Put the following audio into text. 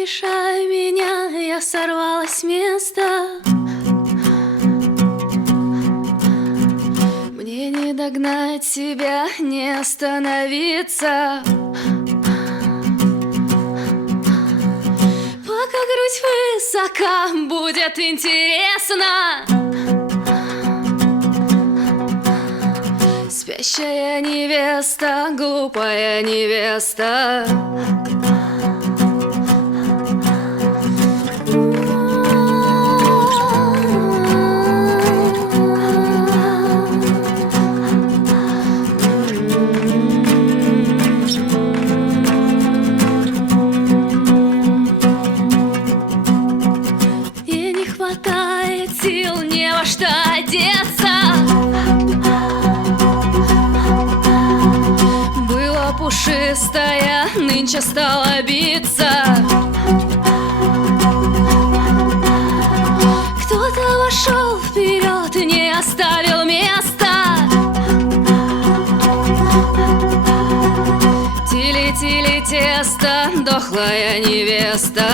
утешай меня, я сорвалась с места. Мне не догнать себя, не остановиться. Пока грудь высока, будет интересно. Спящая невеста, глупая невеста. И не хватает сил, не во что одеться. Была пушистая, нынче стала биться. Кто-то вошел вперед, не оставил места. Тили-тили тесто, дохлая невеста.